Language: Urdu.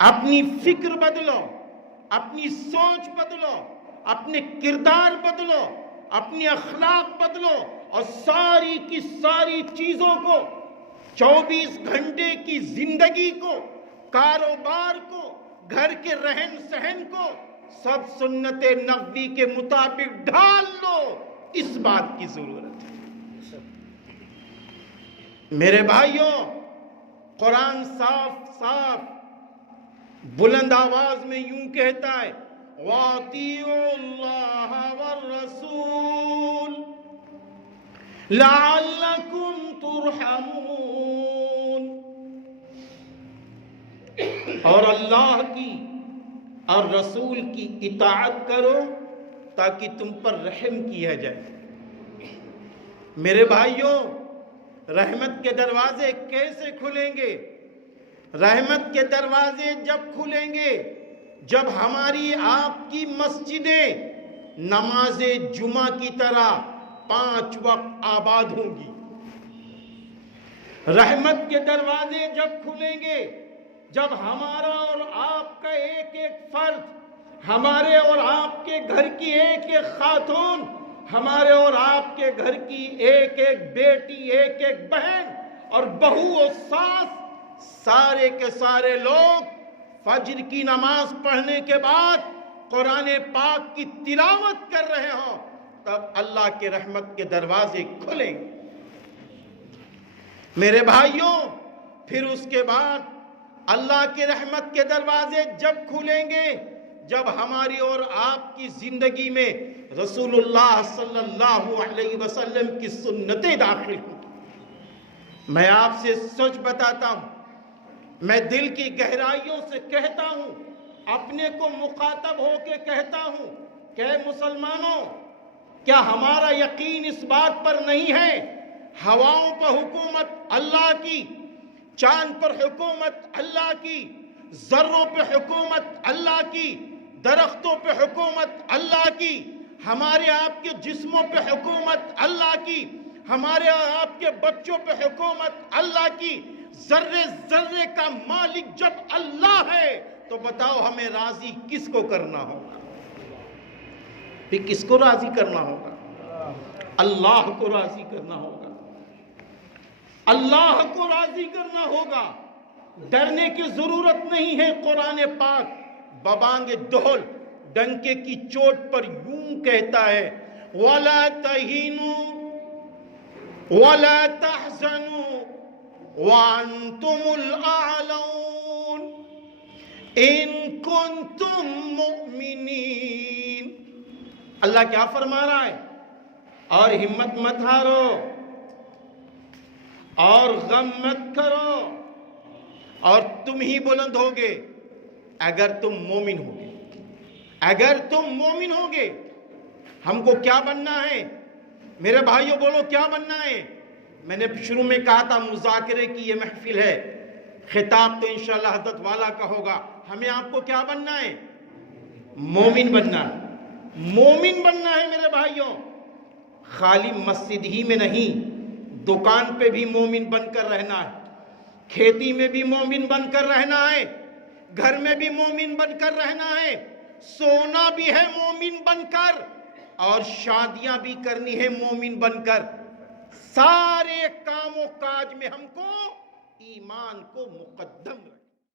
اپنی فکر بدلو، اپنی سوچ بدلو، اپنے کردار بدلو، اپنے اخلاق بدلو، اور ساری کی ساری چیزوں کو، 24 گھنٹے کی زندگی کو، کاروبار کو، گھر کے رہن سہن کو سب سنت نبوی کے مطابق ڈھال لو۔ اس بات کی ضرورت ہے۔ میرے بھائیوں، قرآن صاف صاف بلند آواز میں یوں کہتا ہے، وَأَطِيعُوا اللَّهَ وَالرَّسُولَ لَعَلَّكُمْ تُرْحَمُونَ۔ اور اللہ کی اور رسول کی اطاعت کرو تاکہ تم پر رحم کیا جائے۔ میرے بھائیوں، رحمت کے دروازے کیسے کھلیں گے؟ رحمت کے دروازے جب کھلیں گے جب ہماری آپ کی مسجدیں نماز جمعہ کی طرح 5 وقت آباد ہوں گی۔ رحمت کے دروازے جب کھلیں گے جب ہمارا اور آپ کا ایک ایک فرد، ہمارے اور آپ کے گھر کی ایک ایک خاتون، ہمارے اور آپ کے گھر کی ایک ایک بیٹی، ایک ایک بہن اور بہو اور ساس، سارے کے سارے لوگ فجر کی نماز پڑھنے کے بعد قرآن پاک کی تلاوت کر رہے ہوں، تب اللہ کے رحمت کے دروازے کھلیں گے۔ میرے بھائیوں، پھر اس کے بعد اللہ کے رحمت کے دروازے جب کھلیں گے جب ہماری اور آپ کی زندگی میں رسول اللہ صلی اللہ علیہ وسلم کی سنتیں داخل ہوں۔ میں آپ سے سچ بتاتا ہوں، میں دل کی گہرائیوں سے کہتا ہوں، اپنے کو مخاطب ہو کے کہتا ہوں کہ اے مسلمانوں، کیا ہمارا یقین اس بات پر نہیں ہے ہواؤں پر حکومت اللہ کی، چاند پر حکومت اللہ کی، ذروں پہ حکومت اللہ کی، درختوں پہ حکومت اللہ کی، ہمارے آپ کے جسموں پہ حکومت اللہ کی، ہمارے آپ کے بچوں پہ حکومت اللہ کی، ذرے ذرے کا مالک جب اللہ ہے تو بتاؤ ہمیں راضی کس کو کرنا ہوگا؟ پھر کس کو راضی کرنا ہوگا؟ اللہ کو راضی کرنا ہوگا، اللہ کو راضی کرنا ہوگا۔ ڈرنے کی ضرورت نہیں ہے۔ قرآن پاک ببانگ دہل، ڈنکے کی چوٹ پر یوں کہتا ہے، وَلَا تَهِنُوا وَلَا تَحْزَنُوا وَأَنْتُمُ الْأَعْلَوْنَ إِن كُنتُم مُؤْمِنِينَ۔ اللہ کیا فرما رہا ہے؟ اور ہمت مت ہارو اور غم مت کرو، اور تم ہی بلند ہوگے اگر تم مومن ہوگے، اگر تم مومن ہوگے۔ ہم کو کیا بننا ہے؟ میرے بھائیوں بولو کیا بننا ہے؟ میں نے شروع میں کہا تھا مذاکرے کی یہ محفل ہے، خطاب تو انشاءاللہ حضرت والا کا ہوگا۔ ہمیں آپ کو کیا بننا ہے؟ مومن بننا ہے، مومن بننا ہے میرے بھائیوں۔ خالی مسجد ہی میں نہیں، دکان پہ بھی مومن بن کر رہنا ہے، کھیتی میں بھی مومن بن کر رہنا ہے، گھر میں بھی مومن بن کر رہنا ہے، سونا بھی ہے مومن بن کر، اور شادیاں بھی کرنی ہے مومن بن کر۔ سارے کام و کاج میں ہم کو ایمان کو مقدم رکھنا ہے۔